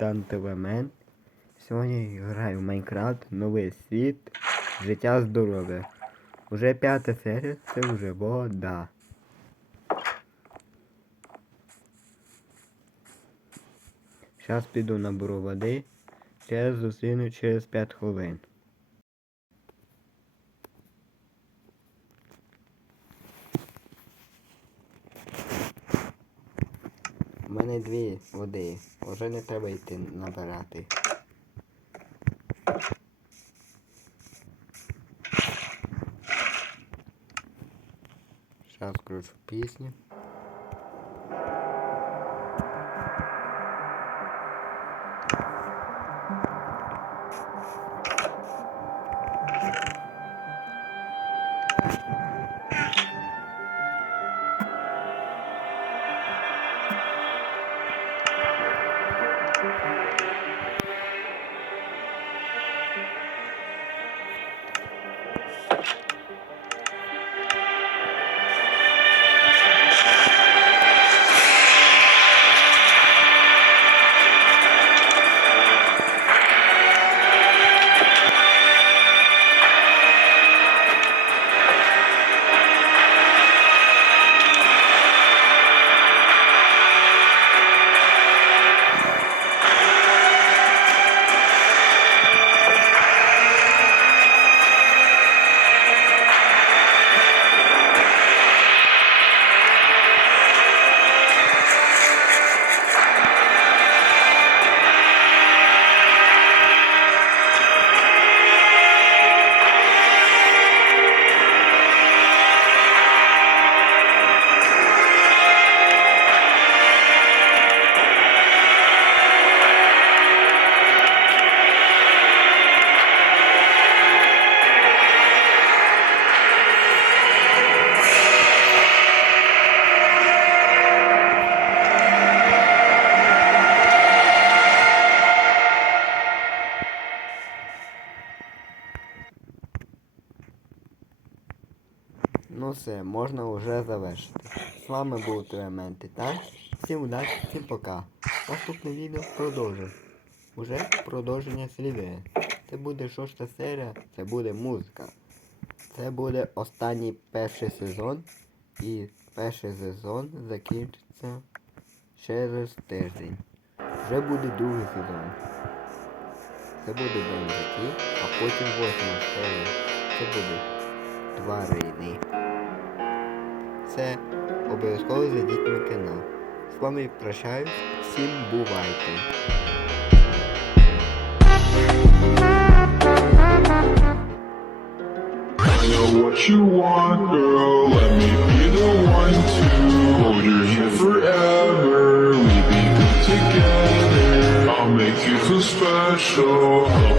капітан ТВМен. Сьогодні я граю в Майнкрафт, новий світ, життя здоров'я. Уже п'ята серія, це вже вода. Зараз піду наберу води, ще зустріну через 5 хвилин. У мене дві води. Вже не треба йти набирати. Зараз включу пісню. Ну все, можна вже завершити. З вами був ТВМен Титан. Всім удачі, всім пока. Наступне відео продовжує. Уже продовження слідує. Це буде шоста серія, це буде музика. Це буде останній перший сезон. І перший сезон закінчиться через тиждень. Вже буде другий сезон. Це буде житті, а потім восьма серія. Це буде тварини. Це обов'язково зайдіть на канал. З вами прощаюсь. Всім бувайте! What you want, girl. Let me be the one to hold your hand forever. We be good together. I'll make you feel special.